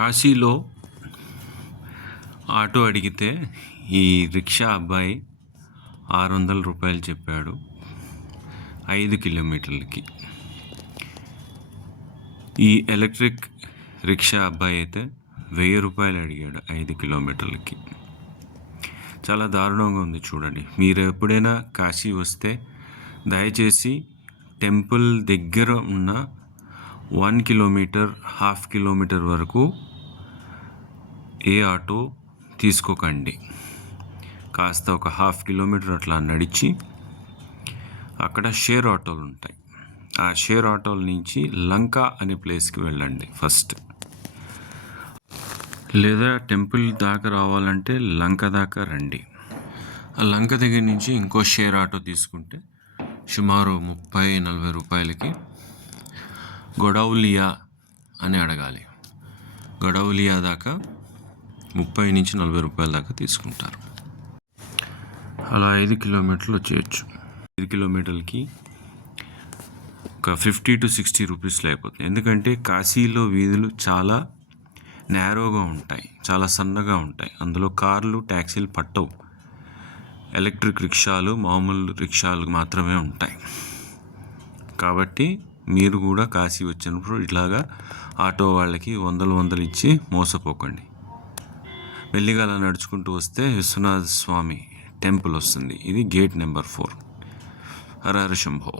కాశీలో ఆటో అడిగితే ఈ రిక్షా అబ్బాయి ఆరు వందల రూపాయలు చెప్పాడు. ఐదు కిలోమీటర్లకి. ఈ ఎలక్ట్రిక్ రిక్షా అబ్బాయి అయితే వెయ్యి రూపాయలు అడిగాడు ఐదు కిలోమీటర్లకి. చాలా దారుణంగా ఉంది చూడండి. మీరు ఎప్పుడైనా కాశీ వస్తే దయచేసి టెంపుల్ దగ్గర ఉన్న వన్ కిలోమీటర్ హాఫ్ కిలోమీటర్ వరకు ఏ ఆటో తీసుకోకండి. కాస్త ఒక హాఫ్ కిలోమీటర్ అట్లా నడిచి అక్కడ షేర్ ఆటోలు ఉంటాయి. ఆ షేర్ ఆటోల నుంచి లంక అనే ప్లేస్కి వెళ్ళండి ఫస్ట్. లేదా టెంపుల్ దాకా రావాలంటే లంక దాకా రండి. ఆ లంక దగ్గర నుంచి ఇంకో షేర్ ఆటో తీసుకుంటే సుమారు ముప్పై నలభై రూపాయలకి గొడౌలియా అని అడగాలి. గొడౌలియా దాకా ముప్పై నుంచి నలభై రూపాయల దాకా తీసుకుంటారు. అలా ఐదు కిలోమీటర్లు వచ్చేయచ్చు ఐదు కిలోమీటర్లకి ఒక ఫిఫ్టీ టు సిక్స్టీ రూపీస్లో అయిపోతుంది. ఎందుకంటే కాశీలో వీధులు చాలా నేరోగా ఉంటాయి. చాలా సన్నగా ఉంటాయి. అందులో కార్లు ట్యాక్సీలు పట్టవు. ఎలక్ట్రిక్ రిక్షాలు మామూలు రిక్షాలు మాత్రమే ఉంటాయి. కాబట్టి మీరు కూడా కాశీ వచ్చినప్పుడు ఇట్లాగా ఆటో వాళ్ళకి వందలు వందలు ఇచ్చి మోసపోకండి. మెల్లిగా నడుచుకుంటూ వస్తే విశ్వనాథ స్వామి టెంపుల్ వస్తుంది. ఇది gate number four. Hara Hara Shambho.